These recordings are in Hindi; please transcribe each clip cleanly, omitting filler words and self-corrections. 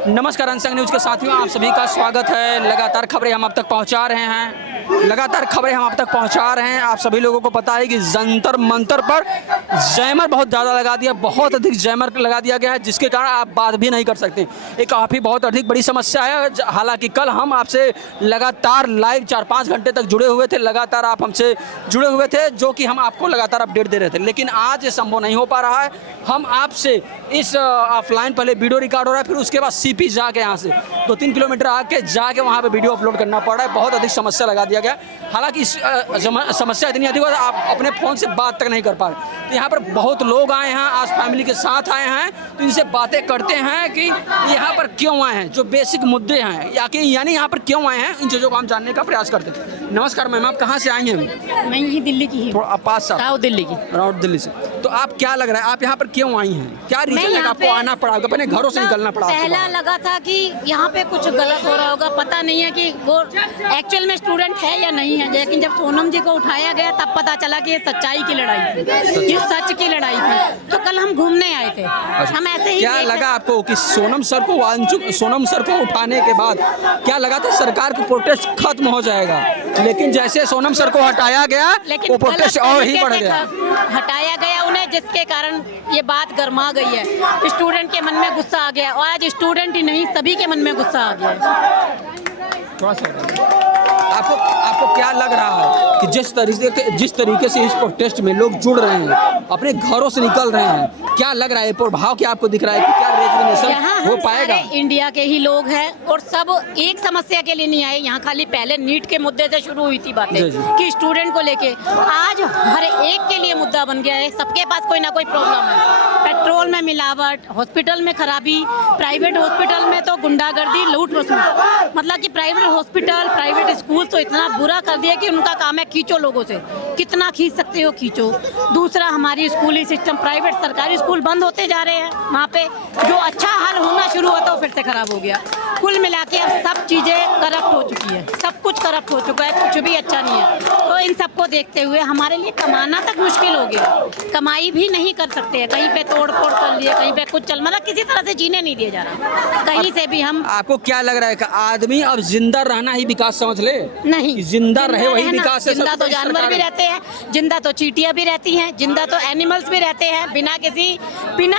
नमस्कार, अंशंग न्यूज़ के साथियों, आप सभी का स्वागत है। लगातार खबरें हम आप तक पहुंचा रहे हैं। आप सभी लोगों को पता है कि जंतर मंतर पर जैमर बहुत ज़्यादा लगा दिया, बहुत अधिक जैमर लगा दिया गया है, जिसके कारण आप बात भी नहीं कर सकते। ये काफ़ी बहुत अधिक बड़ी समस्या है। हालांकि कल हम आपसे लगातार लाइव 4-5 घंटे तक जुड़े हुए थे, लगातार आप हमसे जुड़े हुए थे, जो कि हम आपको लगातार अपडेट दे रहे थे, लेकिन आज ये संभव नहीं हो पा रहा है। हम आपसे इस ऑफलाइन पहले वीडियो रिकॉर्ड हो रहा है, फिर उसके बाद सीपी जाके यहाँ से 2-3 किलोमीटर आके जाके वहाँ पे वीडियो अपलोड करना पड़ रहा है। बहुत अधिक समस्या लगा दिया गया। हालांकि इस समस्या इतनी अधिक है आप अपने फ़ोन से बात तक नहीं कर पा रहे। तो यहाँ पर बहुत लोग आए हैं, आज फैमिली के साथ आए हैं, तो इनसे बातें करते हैं कि यहाँ पर क्यों आए हैं, जो बेसिक मुद्दे हैं यानी यहाँ पर क्यों आए हैं, इन चीज़ों को हम जानने का प्रयास करते हैं। नमस्कार मैम, आप कहाँ से आई हैं? मैं यही दिल्ली की ही हूँ। आप पास साउथ दिल्ली की। राउट दिल्ली से। तो आप क्या लग रहा है, आप यहाँ पर क्यों आई हैं? क्या रीजन है आपको आना पड़ा, अपने घरों से निकलना पड़ा? पहला लगा था कि यहाँ पे कुछ गलत हो रहा होगा, पता नहीं है कि वो एक्चुअल में स्टूडेंट है या नहीं है। लेकिन जब सोनम जी को उठाया गया तब पता चला कि ये सच्चाई की लड़ाई थी, ये सच की लड़ाई थी। तो कल हम घूमने आए थे। हम ऐसे ही क्या लगा आपको कि सोनम सर को उठाने के बाद क्या लगा था सरकार का प्रोटेस्ट खत्म हो जाएगा, लेकिन जैसे सोनम सर को हटाया गया वो प्रोटेस्ट और ही बढ़ गया। हटाया गया उन्हें, जिसके कारण ये बात गर्मा गई है। स्टूडेंट के मन में गुस्सा आ गया, और आज स्टूडेंट ही नहीं सभी के मन में गुस्सा आ गया। थोड़ा सा आपको क्या लग रहा है कि जिस तरीके से इस प्रोटेस्ट में लोग जुड़ रहे हैं, अपने घरों से निकल रहे हैं, क्या लग रहा है, प्रभाव क्या आपको दिख रहा है कि क्या रेजिग्नेशन हो पाएगा? इंडिया के ही लोग हैं और सब एक समस्या के लिए नहीं आए यहाँ। खाली पहले नीट के मुद्दे से शुरू हुई थी बातें कि स्टूडेंट को लेके, आज हर एक के लिए मुद्दा बन गया है। सबके पास कोई ना कोई प्रॉब्लम है। पेट्रोल में मिलावट, हॉस्पिटल में खराबी, प्राइवेट हॉस्पिटल में तो गुंडागर्दी, लूट वसूल। मतलब कि प्राइवेट हॉस्पिटल, प्राइवेट स्कूल तो इतना बुरा कर दिया कि उनका काम है खींचो लोगों से, कितना खींच सकते हो खींचो। दूसरा, हमारी स्कूली सिस्टम, प्राइवेट सरकारी स्कूल बंद होते जा रहे हैं। वहाँ पे जो अच्छा हाल होना शुरू हुआ था वो फिर से खराब हो गया। कुल मिला के अब सब चीज़ें करप्ट हो चुकी है, सब कुछ करप्ट हो चुका है, कुछ भी अच्छा नहीं है। तो इन सबको देखते हुए हमारे लिए कमाना तक मुश्किल हो गया। कमाई भी नहीं कर सकते हैं, कहीं पे तोड़ फोड़ कर लिए, कहीं पे कुछ चल, मतलब किसी तरह से जीने नहीं दिया जा रहा कहीं से भी। हम आपको क्या लग रहा है कि आदमी अब जिंदा रहना ही विकास समझ ले? नहीं, जिंदा रहे वही विकास है। जिंदा तो जानवर भी रहते हैं, जिंदा तो चींटियां भी रहती हैं, जिंदा तो एनिमल्स भी रहते हैं। बिना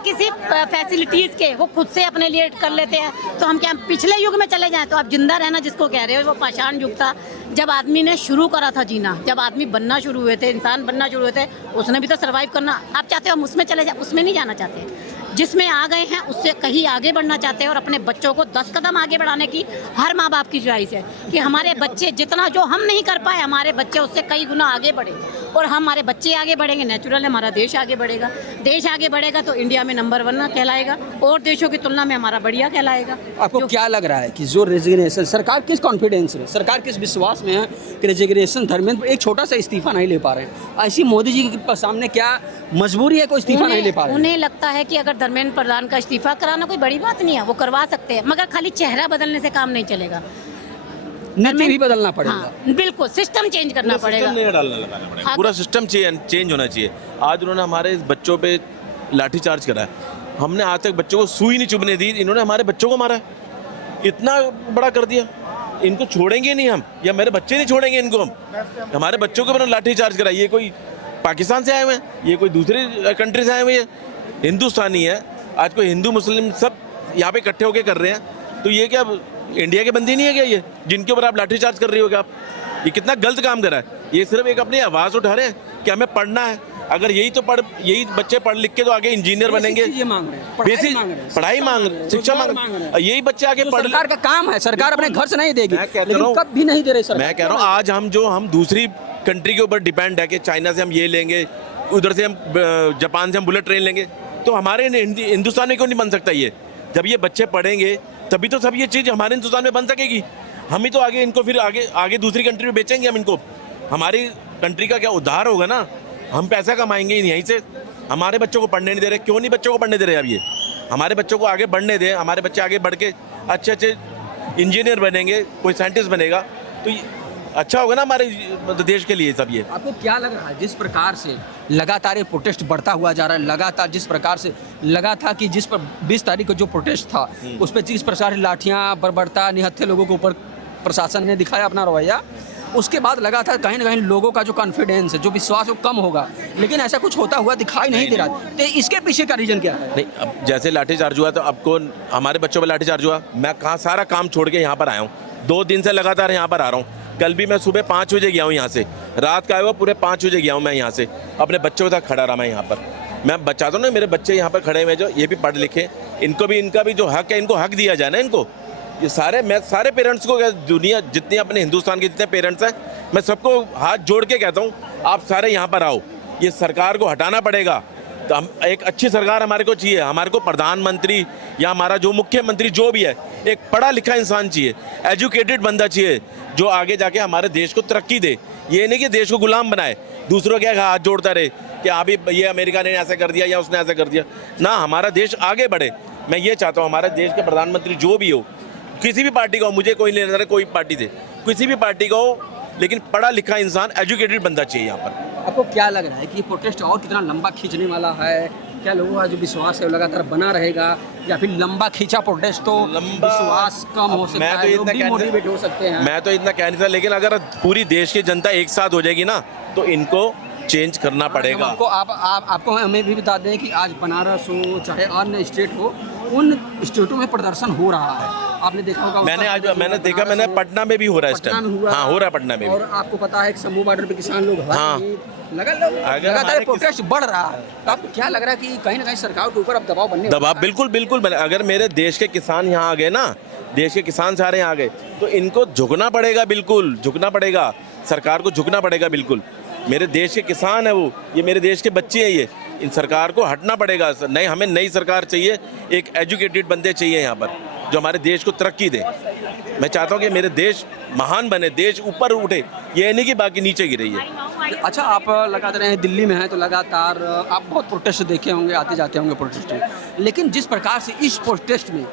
किसी फैसिलिटीज के वो खुद से अपने लिए कर लेते हैं। तो हम क्या पिछले युग में चले जाएं? तो आप जिंदा रहना जिसको कह रहे हो, वो पाषाण युग था, जब आदमी ने शुरू करा था जीना, जब आदमी बनना शुरू हुए थे, इंसान बनना शुरू हुए थे, उसने भी तो सर्वाइव करना। आप चाहते हो हम उसमें चले जाए? उसमें नहीं जाना चाहते। जिसमें आ गए हैं उससे कहीं आगे बढ़ना चाहते हैं, और अपने बच्चों को 10 कदम आगे बढ़ाने की हर माँ बाप की ख्वाहिश है कि हमारे बच्चे जितना जो हम नहीं कर पाए, हमारे बच्चे उससे कई गुना आगे बढ़े। और हमारे बच्चे आगे बढ़ेंगे, नेचुरल हमारा देश आगे बढ़ेगा। देश आगे बढ़ेगा तो इंडिया में नंबर 1 कहलाएगा, और देशों की तुलना में हमारा बढ़िया कहलाएगा। आपको क्या लग रहा है कि जो रेजिग्नेशन, सरकार किस कॉन्फिडेंस में, सरकार किस विश्वास में है कि रेजिग्नेशन धर्मेंद्र एक छोटा सा इस्तीफा नहीं ले पा रहे हैं? ऐसी मोदी जी के सामने क्या मजबूरी है, कोई इस्तीफा नहीं ले पा रहे हैं? उन्हें लगता है कि अगर धर्मेंद्र प्रधान का इस्तीफा कराना कोई बड़ी बात नहीं है, वो करवा सकते हैं, मगर खाली चेहरा बदलने से काम नहीं चलेगा। नीति भी बदलना पड़ेगा। हाँ, बिल्कुल सिस्टम चेंज करना पड़ेगा, लगाना पड़ेगा। पूरा सिस्टम चेंज होना चाहिए। आज उन्होंने हमारे बच्चों पे लाठीचार्ज करा है, हमने आज तक बच्चों को सुई नहीं चुभने दी, इन्होंने हमारे बच्चों को मारा है, इतना बड़ा कर दिया। इनको छोड़ेंगे नहीं हम, या मेरे बच्चे नहीं छोड़ेंगे इनको हम। हमारे बच्चों के ऊपर लाठीचार्ज करा। ये कोई पाकिस्तान से आए हुए हैं, ये कोई दूसरी कंट्री से आए हुए हैं, हिंदुस्तानी है। आज कोई हिंदू मुस्लिम सब यहाँ पे इकट्ठे होकर कर रहे हैं, तो ये क्या इंडिया के बंदी नहीं है क्या ये, जिनके ऊपर आप लाठीचार्ज कर रही हो? क्या आप ये कितना गलत काम करा है? ये सिर्फ एक अपनी आवाज़ उठा रहे हैं कि हमें पढ़ना है। अगर यही बच्चे पढ़ लिख के तो आगे इंजीनियर बनेंगे, बेसिक पढ़ाई मांग रहे हैं, शिक्षा मांग रहे हैं, यही बच्चे आगे पढ़। सरकार का काम है, सरकार अपने घर से नहीं देगी, लेकिन कब भी नहीं दे रही सरकार। मैं कह रहा हूँ आज हम दूसरी कंट्री के ऊपर डिपेंड है कि चाइना से हम ये लेंगे, उधर से हम जापान से हम बुलेट ट्रेन लेंगे, तो हमारे हिंदुस्तान में क्यों नहीं बन सकता ये? जब ये बच्चे पढ़ेंगे तभी तो सब ये चीज़ हमारे हिंदुस्तान में बन सकेगी। हम ही तो आगे इनको फिर आगे दूसरी कंट्री में बेचेंगे हम इनको। हमारी कंट्री का क्या उद्धार होगा ना? हम पैसा कमाएंगे यहीं से। हमारे बच्चों को पढ़ने नहीं दे रहे, क्यों नहीं बच्चों को पढ़ने दे रहे? अब ये हमारे बच्चों को आगे बढ़ने दें, हमारे बच्चे आगे बढ़ के अच्छे इंजीनियर बनेंगे, कोई साइंटिस्ट बनेगा, तो अच्छा होगा ना हमारे देश के लिए सब ये। आपको क्या लग रहा है जिस प्रकार से लगातार ये प्रोटेस्ट बढ़ता हुआ जा रहा है, लगातार जिस प्रकार से लगा था कि जिस पर 20 तारीख को जो प्रोटेस्ट था उस पर जिस प्रकार लाठियाँ बर्बरता निहत्थे लोगों के ऊपर प्रशासन ने दिखाया अपना रवैया, उसके बाद लगा था कहीं ना कहीं लोगों का जो कॉन्फिडेंस है, जो विश्वास है वो कम होगा, लेकिन ऐसा कुछ होता हुआ दिखाई नहीं दे रहा। तो इसके पीछे का रीजन क्या है? नहीं, अब जैसे लाठीचार्ज हुआ तो अब कौन हमारे बच्चों पर लाठीचार्ज हुआ, मैं कहाँ सारा काम छोड़ के यहाँ पर आया हूँ, 2 दिन से लगातार यहाँ पर आ रहा हूँ। कल भी मैं सुबह 5 बजे गया हूँ यहाँ से, रात का आया हुआ पूरे 5 बजे गया हूँ मैं यहाँ से, अपने बच्चों के साथ खड़ा रहा मैं यहाँ पर। मैं चाहता हूँ ना मेरे बच्चे यहाँ पर खड़े हुए जो ये भी पढ़ लिखे, इनको भी इनका भी जो हक है इनको हक दिया जाए ना इनको। ये मैं सारे पेरेंट्स को, दुनिया जितने अपने हिंदुस्तान के जितने पेरेंट्स हैं, मैं सबको हाथ जोड़ के कहता हूँ आप सारे यहाँ पर आओ। ये सरकार को हटाना पड़ेगा। तो हम एक अच्छी सरकार हमारे को चाहिए, हमारे को प्रधानमंत्री या हमारा जो मुख्यमंत्री जो भी है एक पढ़ा लिखा इंसान चाहिए, एजुकेटेड बंदा चाहिए जो आगे जाके हमारे देश को तरक्की दे। ये नहीं कि देश को गुलाम बनाए, दूसरों के हाथ जोड़ता रहे कि अभी ये अमेरिका ने ऐसा कर दिया या उसने ऐसा कर दिया ना। हमारा देश आगे बढ़े, मैं ये चाहता हूँ हमारे देश के प्रधानमंत्री जो भी हो, किसी भी पार्टी का हो, मुझे कोई नहीं लेना, कोई पार्टी से, किसी भी पार्टी का हो, लेकिन पढ़ा लिखा इंसान एजुकेटेड बंदा चाहिए यहाँ पर। आपको क्या लग रहा है कि ये प्रोटेस्ट और कितना लंबा खींचने वाला है? क्या लोगों का जो विश्वास है वो लगातार बना रहेगा, या फिर लंबा खींचा प्रोटेस्ट तो विश्वास कम हो सकता है, लोग डिमोटिवेट हो सकते हैं? मैं तो इतना कह नहीं सकता, लेकिन अगर पूरी देश की जनता एक साथ हो जाएगी ना तो इनको चेंज करना पड़ेगा। आपको हमें भी बता दें कि आज बनारस हो चाहे अन्य स्टेट हो, उन स्टेटों में प्रदर्शन हो रहा है, आपने देखा होगा। मैंने देखा पटना में भी हो रहा है इस टाइम। हाँ, हो रहा है पटना में भी। और आपको पता है कि समूह बॉर्डर पे किसान लोग हाँ लगातार प्रोटेस्ट बढ़ रहा है, तो आपको क्या लग रहा है कि कहीं ना कहीं सरकार के ऊपर अब दबाव बिल्कुल बने। अगर मेरे देश के किसान यहाँ आ गए ना, देश के किसान सारे यहाँ आ गए, तो इनको झुकना पड़ेगा, बिल्कुल झुकना पड़ेगा, सरकार को झुकना पड़ेगा बिल्कुल। मेरे देश के किसान है वो, ये मेरे देश के बच्चे हैं, ये इन सरकार को हटना पड़ेगा। नहीं, हमें नई सरकार चाहिए, एक एजुकेटेड बंदे चाहिए यहाँ पर जो हमारे देश को तरक्की दे। मैं चाहता हूँ कि मेरे देश महान बने, देश ऊपर उठे, ये नहीं कि बाकी नीचे गिरे। अच्छा, आप लगातार हैं दिल्ली में हैं तो लगातार आप बहुत प्रोटेस्ट देखे होंगे, आते जाते होंगे प्रोटेस्ट में, लेकिन जिस प्रकार से इस प्रोटेस्ट में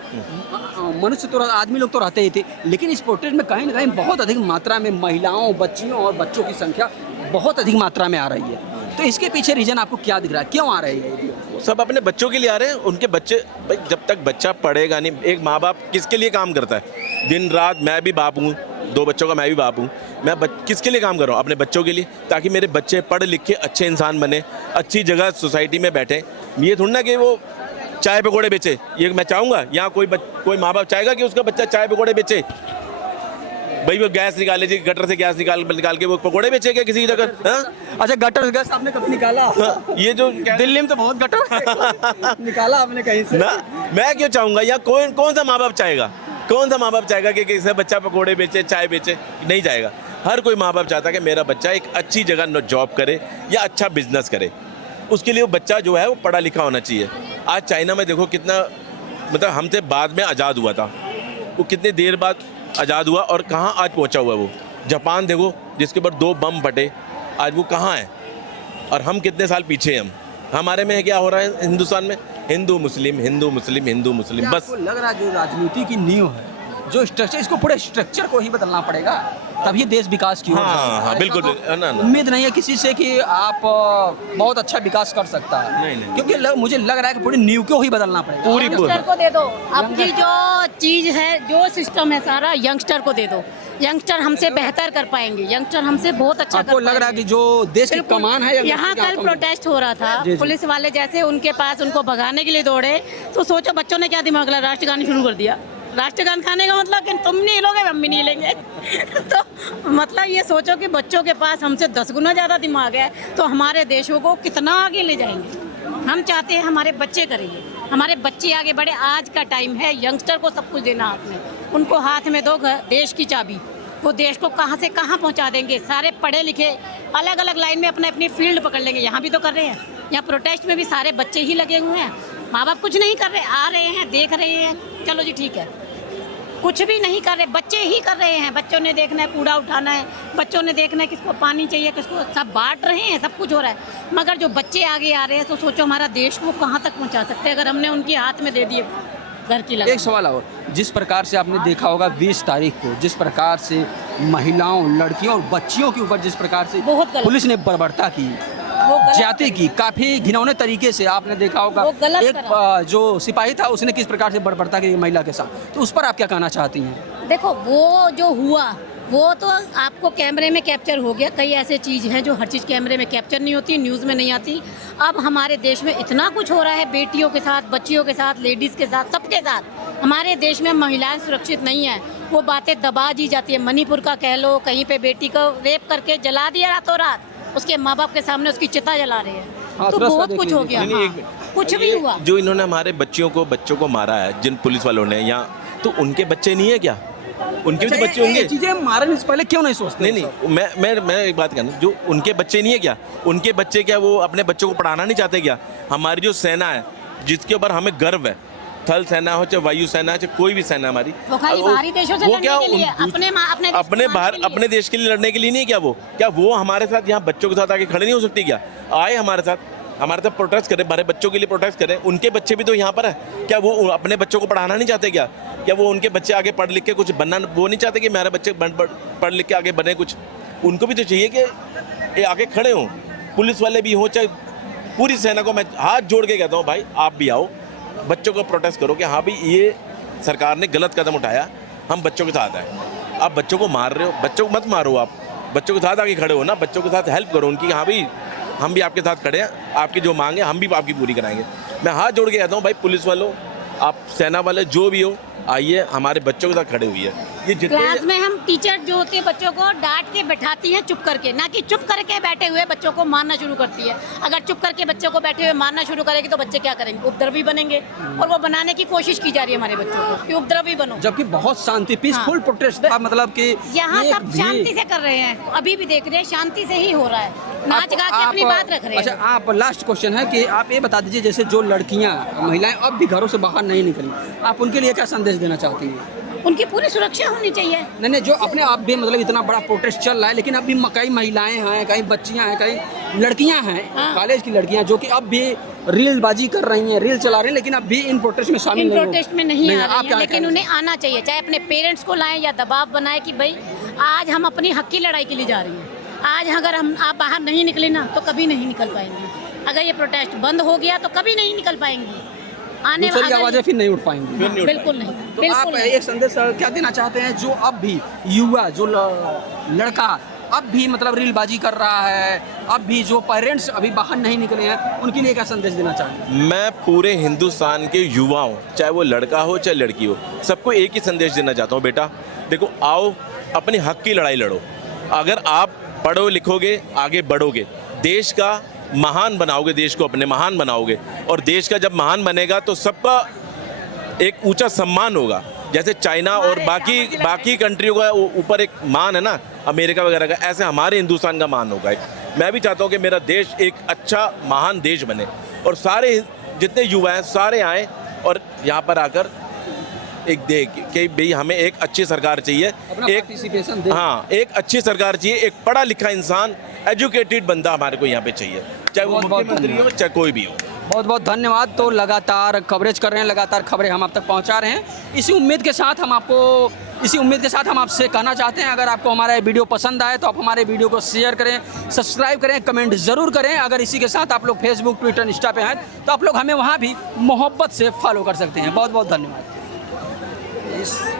मनुष्य तो आदमी लोग तो रहते ही थे, लेकिन इस प्रोटेस्ट में कहीं ना कहीं बहुत अधिक मात्रा में महिलाओं, बच्चियों और बच्चों की संख्या बहुत अधिक मात्रा में आ रही है। तो इसके पीछे रीजन आपको क्या दिख रहा है, क्यों आ रही है? सब अपने बच्चों के लिए आ रहे हैं। उनके बच्चे, भाई जब तक बच्चा पढ़ेगा नहीं, एक माँ बाप किसके लिए काम करता है दिन रात? मैं भी बाप हूँ, 2 बच्चों का मैं भी बाप हूँ। मैं किसके लिए काम कर रहा हूँ? अपने बच्चों के लिए, ताकि मेरे बच्चे पढ़ लिख के अच्छे इंसान बने, अच्छी जगह सोसाइटी में बैठे। ये थोड़ी ना कि वो चाय पकौड़े बेचे। ये मैं चाहूँगा यहाँ कोई माँ बाप चाहेगा कि उसका बच्चा चाय पकौड़े बेचे? भाई वो गैस निकाले जी, गटर से गैस निकाल के वो पकौड़े बेचेगा किसी जगह? अच्छा, गटर से गैस आपने कभी निकाला? ये जो दिल्ली में तो बहुत गटर निकाला आपने कहीं से ना। मैं क्यों चाहूँगा? या कौन सा माँ बाप चाहेगा? कौन सा माँ बाप चाहेगा कि किसी बच्चा पकौड़े बेचे, चाय बेचे? नहीं चाहेगा। हर कोई माँ बाप चाहता है कि मेरा बच्चा एक अच्छी जगह जॉब करे या अच्छा बिजनेस करे। उसके लिए वो बच्चा जो है वो पढ़ा लिखा होना चाहिए। आज चाइना में देखो कितना, मतलब हमसे बाद में आज़ाद हुआ था, वो कितनी देर बाद आज़ाद हुआ और कहाँ आज पहुँचा हुआ है वो। जापान देखो जिसके ऊपर 2 बम फटे, आज वो कहाँ है और हम कितने साल पीछे हैं। हमारे में क्या हो रहा है हिंदुस्तान में? हिंदू मुस्लिम, हिंदू मुस्लिम, हिंदू मुस्लिम, बस। लग रहा है जो राजनीति की नींव है, जो स्ट्रक्चर, इसको पूरे स्ट्रक्चर को ही बदलना पड़ेगा, तभी देश विकास की ओर हाँ, हाँ, बिल्कुल। उम्मीद नहीं है किसी से कि आप बहुत अच्छा विकास कर सकता है। नहीं। क्योंकि मुझे लग रहा है कि पूरी नींव को ही बदलना पड़ेगा। यंगस्टर को दे दो, आपकी जो चीज़ है, जो सिस्टम है सारा यंगस्टर को दे दो। यंगस्टर हमसे बेहतर कर पाएंगे, यंगस्टर हमसे बहुत अच्छा आपको लग रहा है कि जो देश की कमान है, यहाँ कल प्रोटेस्ट हो रहा था, पुलिस वाले जैसे उनके पास उनको भगाने के लिए दौड़े, तो सोचो बच्चों ने क्या दिमाग लगा, राष्ट्रगान शुरू कर दिया। राष्ट्रगान खाने का मतलब कि तुम नहीं लोगे, हम भी नहीं लेंगे। तो मतलब ये सोचो कि बच्चों के पास हमसे 10 गुना ज़्यादा दिमाग है, तो हमारे देशों को कितना आगे ले जाएंगे। हम चाहते हैं हमारे बच्चे करेंगे, हमारे बच्चे आगे बढ़े। आज का टाइम है यंगस्टर को सब कुछ देना हाथ में, उनको हाथ में दो देश की चाबी, वो देश को कहाँ से कहाँ पहुँचा देंगे। सारे पढ़े लिखे अलग अलग लाइन में अपनी फील्ड पकड़ लेंगे। यहाँ भी तो कर रहे हैं, यहाँ प्रोटेस्ट में भी सारे बच्चे ही लगे हुए हैं, माँ बाप कुछ नहीं कर रहे, आ रहे हैं, देख रहे हैं, चलो जी ठीक है, कुछ भी नहीं कर रहे, बच्चे ही कर रहे हैं। बच्चों ने देखना है कूड़ा उठाना है, बच्चों ने देखना है किसको पानी चाहिए, किसको, सब बांट रहे हैं, सब कुछ हो रहा है। मगर जो बच्चे आगे आ रहे हैं तो सोचो हमारा देश को कहाँ तक पहुँचा सकते हैं अगर हमने उनके हाथ में दे दिए। घर की लगा। एक सवाल और, जिस प्रकार से आपने देखा होगा 20 तारीख को जिस प्रकार से महिलाओं, लड़कियों और बच्चियों के ऊपर जिस प्रकार से बहुत गलत। पुलिस ने बर्बरता की, वो गलत ज्यादती की, काफी घिनौने तरीके से आपने देखा होगा। वो गलत एक करा। जो सिपाही था उसने किस प्रकार से बर्बरता की महिला के साथ, तो उस पर आप क्या कहना चाहती हैं? देखो वो जो हुआ वो तो आपको कैमरे में कैप्चर हो गया। कई ऐसे चीज़ हैं जो हर चीज़ कैमरे में कैप्चर नहीं होती, न्यूज़ में नहीं आती। अब हमारे देश में इतना कुछ हो रहा है, बेटियों के साथ, बच्चियों के साथ, लेडीज़ के साथ, सबके साथ। हमारे देश में महिलाएं सुरक्षित नहीं है, वो बातें दबा दी जाती है। मणिपुर का कह लो, कहीं पे बेटी को रेप करके जला दिया रातों रात, उसके माँ बाप के सामने उसकी चिता जला रहे हैं। हाँ, तो थोड़ा सा बहुत देख कुछ हो लीजिए। गया। नहीं, हाँ, कुछ भी हुआ। जो इन्होंने हमारे बच्चों को मारा है, जिन पुलिस वालों ने, यहाँ तो उनके बच्चे नहीं है क्या? उनके भी तो बच्चे होंगे। चीजें मारने से पहले क्यों नहीं सोचते? नहीं, मैं एक बात कहना, जो उनके बच्चे नहीं है क्या? उनके बच्चे क्या वो अपने बच्चों को पढ़ाना नहीं चाहते क्या? हमारी जो सेना है, जिसके ऊपर हमें गर्व है, थल सेना हो चाहे वायु सेना हो चाहे कोई भी सेना हमारी, वो खाली बाहरी देशों से वो लड़ने क्या के लिए, अपने देश के लिए लड़ने के लिए नहीं क्या? क्या वो हमारे साथ यहाँ बच्चों के साथ आके खड़े नहीं हो सकती क्या? आए हमारे साथ प्रोटेस्ट करें, हमारे बच्चों के लिए प्रोटेस्ट करें। उनके बच्चे भी तो यहाँ पर है, क्या वो अपने बच्चों को पढ़ाना नहीं चाहते क्या? क्या वो उनके बच्चे आगे पढ़ लिख के कुछ बनना वो नहीं चाहते कि मेरे बच्चे पढ़ लिख के आगे बने कुछ? उनको भी तो चाहिए कि ये आगे खड़े हों, पुलिस वाले भी हों, चाहे पूरी सेना को मैं हाथ जोड़ के कहता हूँ भाई आप भी आओ, बच्चों को प्रोटेस्ट करो कि हाँ भाई ये सरकार ने गलत कदम उठाया, हम बच्चों के साथ हैं। आप बच्चों को मार रहे हो, बच्चों को मत मारो, आप बच्चों के साथ आगे खड़े हो ना, बच्चों के साथ हेल्प करो उनकी, हाँ भाई हम भी आपके साथ खड़े हैं, आपकी जो मांग है हम भी आपकी पूरी कराएंगे। मैं हाथ जोड़ के कहता हूँ भाई पुलिस वालों, आप सेना वाले जो भी हो, आइए हमारे बच्चों के साथ खड़े हुई है। ये क्लास में हम टीचर जो होती है बच्चों को डांट के बैठाती है चुप करके, ना कि चुप करके बैठे हुए बच्चों को मारना शुरू करती है। अगर चुप करके बच्चों को बैठे हुए मारना शुरू करेगी तो बच्चे क्या करेंगे? उपद्रवी बनेंगे, और वो बनाने की कोशिश की जा रही है हमारे बच्चों को कि उपद्रवी बनो। जबकि बहुत शांति पीसफुल प्रोटेस्ट था, मतलब कि यहाँ ये सब शांति से कर रहे हैं, अभी भी देख रहे हैं शांति से ही हो रहा है, नाच गा के अपनी बात रख रहे हैं। अच्छा, आप लास्ट क्वेश्चन है कि आप ये बता दीजिए, जैसे जो लड़कियां, महिलाएं अब भी घरों से बाहर नहीं निकली, आप उनके लिए क्या संदेश देना चाहती हैं? उनकी पूरी सुरक्षा होनी चाहिए। नहीं, जो अपने आप भी मतलब इतना बड़ा प्रोटेस्ट चल रहा है, लेकिन अब भी कई महिलाएं हैं, कई बच्चियां हैं, कई लड़कियां हैं, हाँ। कॉलेज की लड़कियां जो कि अब भी रीलबाजी कर रही हैं, रील चला रही हैं, लेकिन अब भी इन प्रोटेस्ट में शामिल इन नहीं प्रोटेस्ट में नहीं आ आप रही क्या है, लेकिन उन्हें आना चाहिए, चाहे अपने पेरेंट्स को लाएं या दबाव बनाए कि भाई आज हम अपनी हक की लड़ाई के लिए जा रही हैं। आज अगर आप बाहर नहीं निकले ना तो कभी नहीं निकल पाएंगे। अगर ये प्रोटेस्ट बंद हो गया तो कभी नहीं निकल पाएंगी, आने दूसरी आवाजें फिर नहीं उठ पाएंगी। बिल्कुल नहीं, तो बिल्कुल आप नहीं। एक संदेश क्या देना चाहते हैं जो अब भी युवा, जो लड़का अब भी मतलब रीलबाजी कर रहा है, अब भी जो पेरेंट्स अभी बाहर नहीं निकले हैं, उनके लिए क्या संदेश देना चाहेंगे? मैं पूरे हिंदुस्तान के युवाओं, चाहे वो लड़का हो चाहे लड़की हो, सबको एक ही संदेश देना चाहता हूँ, बेटा देखो आओ अपने हक की लड़ाई लड़ो। अगर आप पढ़ो लिखोगे, आगे बढ़ोगे, देश का महान बनाओगे, देश को अपने महान बनाओगे, और देश का जब महान बनेगा तो सबका एक ऊंचा सम्मान होगा। जैसे चाइना और बाकी कंट्रियों का ऊपर एक मान है ना, अमेरिका वगैरह का, ऐसे हमारे हिंदुस्तान का मान होगा। मैं भी चाहता हूँ कि मेरा देश एक अच्छा महान देश बने, और सारे जितने युवा हैं सारे आएँ और यहाँ पर आकर एक देख कि भाई हमें एक अच्छी सरकार चाहिए, एक अच्छी सरकार चाहिए, एक पढ़ा लिखा इंसान, एजुकेटेड बंदा हमारे को यहाँ पे चाहिए, चाहे वो मुख्यमंत्री हो चाहे कोई भी हो। बहुत बहुत धन्यवाद। तो लगातार कवरेज कर रहे हैं, लगातार खबरें हम आप तक पहुंचा रहे हैं। इसी उम्मीद के साथ हम आपसे कहना चाहते हैं, अगर आपको हमारा ये वीडियो पसंद आए तो आप हमारे वीडियो को शेयर करें, सब्सक्राइब करें, कमेंट ज़रूर करें। अगर इसी के साथ आप लोग फेसबुक, ट्विटर, इंस्टा पे हैं तो आप लोग हमें वहाँ भी मोहब्बत से फॉलो कर सकते हैं। बहुत बहुत धन्यवाद।